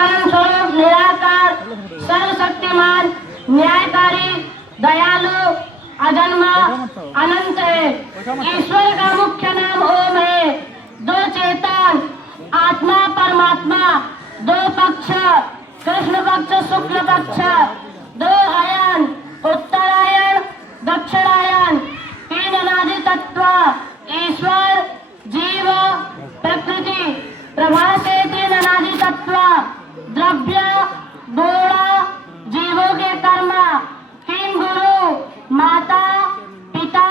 सच्चिदानंद स्वरूप निराकार सर्वशक्तिमान न्यायकारी दयालु अजन्मा अनंत है। ईश्वर का मुख्य नाम ओम है। दो चेतन आत्मा परमात्मा, दो पक्ष कृष्ण पक्ष शुक्ल पक्ष, दो आयन उत्तरायण दक्षिणायन, तीन अनादि तत्व ईश्वर जीव प्रकृति। प्रभा से तीन अनादि तत्व द्रव्य गुण जीवों के कर्म, तीन गुरु माता पिता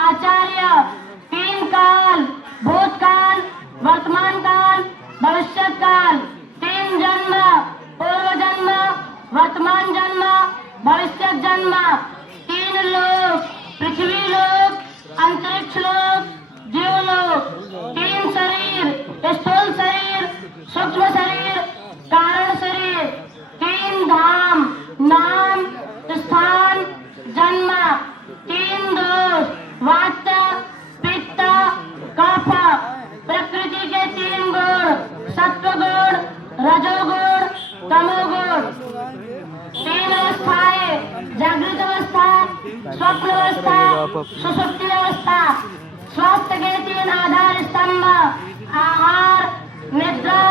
आचार्य, तीन काल भूतकाल वर्तमान काल भविष्य काल, तीन जन्म पूर्व जन्म वर्तमान जन्म भविष्य जन्म, तीन लोक पृथ्वी लोक अंतरिक्ष लोक जीवलोक, तीन शरीर स्थूल शरीर सूक्ष्म शरीर कारण शरीर, तीन धाम नाम स्थान जन्म, तीन दोष वात पित्त कफ, प्रकृति के तीन गुण सत्व गुण रजोगुण तमोगुण, तीन अवस्थाएं जागृत अवस्था स्वप्न अवस्था सुषुप्ति अवस्था। स्वास्थ्य के तीन आधार स्तंभ आहार निद्रा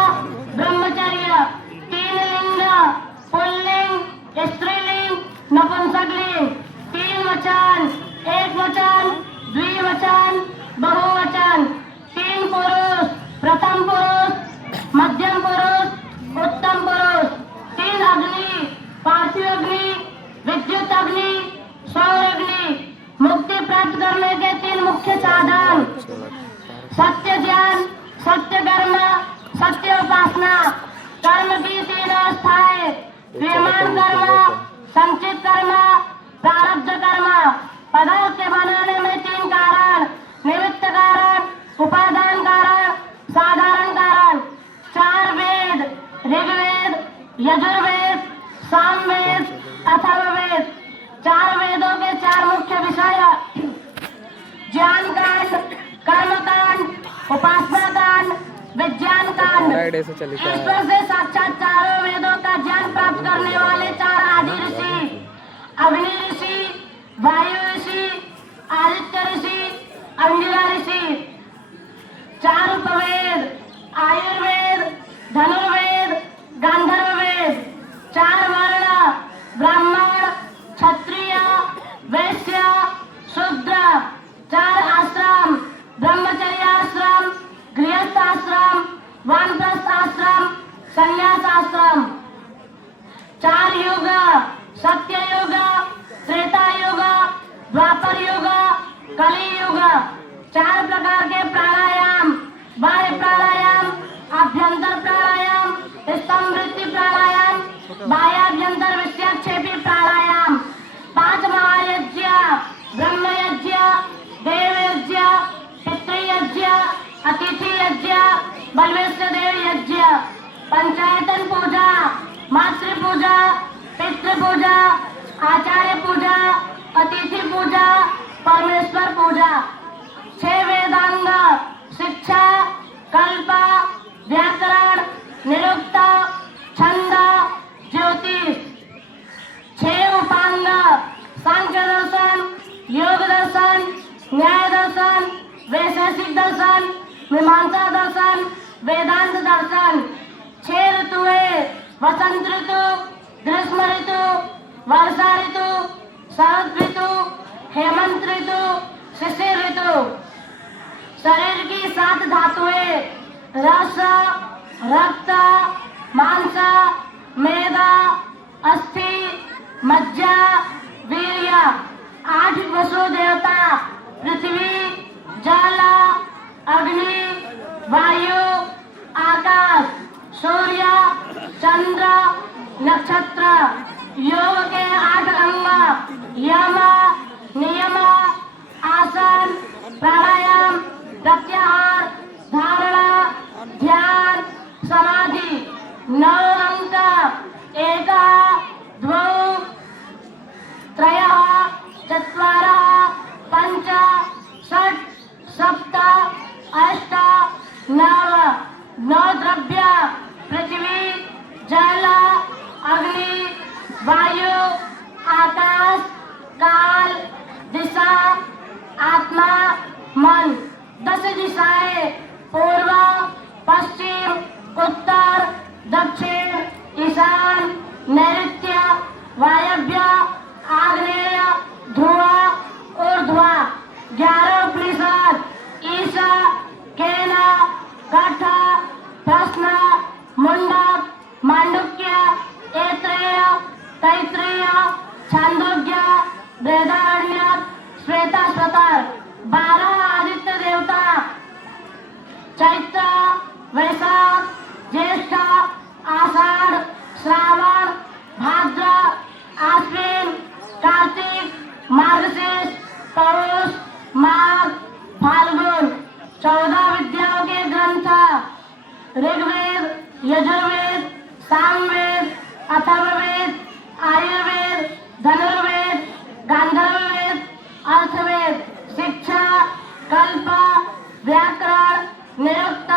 ब्रह्मचर्य, तीन लिंग पुल्लिंग स्त्रीलिंग नपुंसकलिंग, तीन वचन एक वचन द्विवचन बहुवचन, तीन पुरुष प्रथम पुरुष मध्यम पुरुष उत्तम पुरुष, तीन अग्नि पार्थिव अग्नि विद्युत अग्नि सौर अग्नि। मुक्ति प्राप्त करने के तीन मुख्य साधन सत्य ज्ञान सत्य कर्म सत्य उपासना। कर्म की तीन अवस्थाएं क्रियमान कर्म संचित कर्म प्रारब्ध कर्म। पदार्थ के बनाने में तीन कारण निमित्त कारण उपादान कारण साधारण कारण। चार वेद ऋग्वेद यजुर्वेद सामवेद अथर्ववेद। चार वेदों के चार मुख्य विषय ज्ञान कांड कर्म कांड उपासना कांड विज्ञान कांड। ईश्वर से साक्षात चारों वेदों का ज्ञान प्राप्त करने वाले चार आदि ऋषि अग्नि ऋषि वायु ऋषि आदित्य ऋषि अंगिरा ऋषि। चार उपवेद आयुर्वेद धनुर्वेद गांधर्व वेद। चार वर्ण ब्राह्मण क्षत्रिय वैश्य शूद्र। चार आश्रम ब्रह्मचर्य आश्रम गृहस्थ आश्रम वानप्रस्थ आश्रम संन्यास आश्रम। चार युग सत्य युग त्रेता युग द्वापर युग कली युग। चार प्रकार के प्राणायाम बाह्य प्राणायाम आभ्यंतर प्राणायाम स्तंभवृत्ति प्राणायाम बाह्याभ्यंतर विषयक्षेपी प्राणायाम। पांच महायज्ञ ब्रह्म यज्ञ देव यज्ञ पितृयज्ञ अतिथि यज्ञ बलवेश्वर देव यज्ञ। पंचायतन पूजा मातृ पूजा पितृ पूजा आचार्य पूजा अतिथि पूजा परमेश्वर पूजा। छह वेदांग शिक्षा कल्प व्याकरण निरुक्त छंद ज्योतिष। छह उपांग सांख्य दर्शन योग दर्शन न्याय दर्शन वैशेषिक दर्शन मीमांसा दर्शन वेदांत दर्शन। छह ऋतुएं वसंत ऋतु ग्रीष्म ऋतु वर्षा ऋतु शरद ऋतु हेमंत ऋतु शिशिर ऋतु। शरीर की सात धातुएं रस रक्त मांस मेदा अस्थि मज्जा वीर्य। आठ वसु देवता पृथ्वी जल अग्नि वायु आकाश सूर्य चंद्र नक्षत्र। योग के आठ अंग यम नियम आसन प्राणायाम प्रत्याहार धारणा ध्यान समाधि। नौ अंक एक द्वौ त्रयः चत्वारः पंच षट् सप्त अष्ट नव। नौ द्रव्य पृथ्वी सामवेद, अथर्ववेद, आयुर्वेद, धनुर्वेद, गांधर्ववेद, अर्थवेद, शिक्षा, कल्प, व्याकरण, निरुक्त,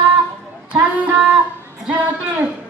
छंद, ज्योतिष।